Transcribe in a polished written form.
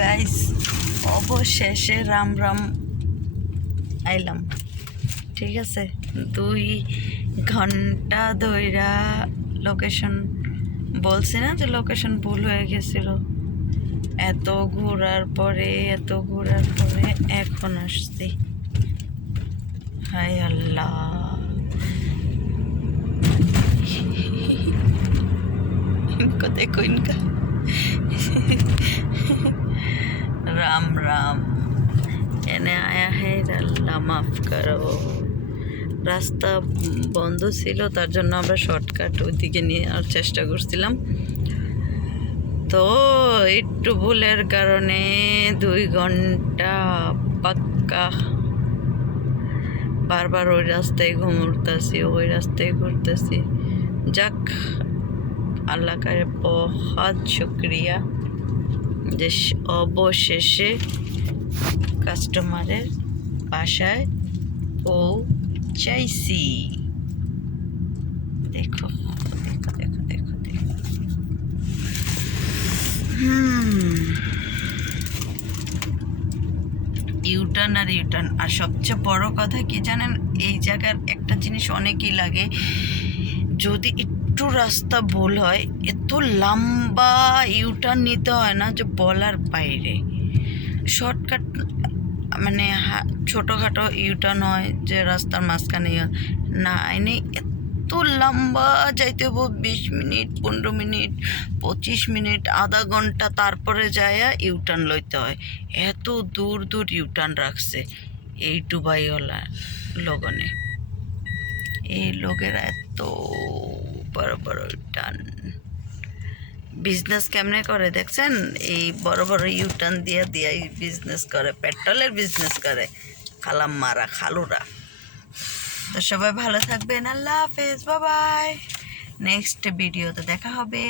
Guys অবশেষে রাম রাম আইলাম, ঠিক আছে। 2 ঘন্টা ধইরা লোকেশন বলছি না যে লোকেশন ভুল হয়ে গেছিল। এত ঘোরার পরে এখন আসছি। হায় আল্লাহ, इनको देखो इनका राम राम। এনে আয়া হে আল্লাহ মাফ করো। রাস্তা বন্ধ ছিল, তার জন্য আমরা শর্টকাট ওইদিকে নেওয়ার চেষ্টা করছিলাম। তো একটু ভুলের কারণে 2 ঘন্টা পাক্কা বারবার ওই রাস্তায় ঘুরতেছি। যাক, আল্লাহ কারে বহুত শুক্রিয়া যে অবশেষে কাস্টমারের বাসায় পৌঁছাইছি। দেখো দেখো দেখো দেখো দেখো, ইউটার্ন আর সবচেয়ে বড় কথা কি জানেন, এই জায়গার একটা জিনিস অনেকই লাগে, যদি একটু রাস্তা ভুল হয় এত লম্বা ইউটার্ন নিতে হয় না যে বলার বাইরে। শর্টকাট মানে ছোটোখাটো ইউটার্ন হয় যে রাস্তার মাঝখানে না, এনে এত লম্বা যাইতে হবো 20 মিনিট 15 মিনিট 25 মিনিট আধা ঘন্টা, তারপরে যায়া ইউটার্ন লইতে হয়। এত দূর ইউটার্ন রাখছে এই ডুবাইওয়ালা লগনে। এই লোকেরা এত বড় বড় ইউটার্ন বিজনেস কেমনে করে দেখছেন? এই বড় বড় ইউটার্ন দিয়ে বিজনেস করে, পেট্রোলের বিজনেস করে খালাম মারা খালুরা। তো সবাই ভালো থাকবেন, আল্লাহ হাফেজ, বাই বাই। নেক্সট ভিডিওতে দেখা হবে।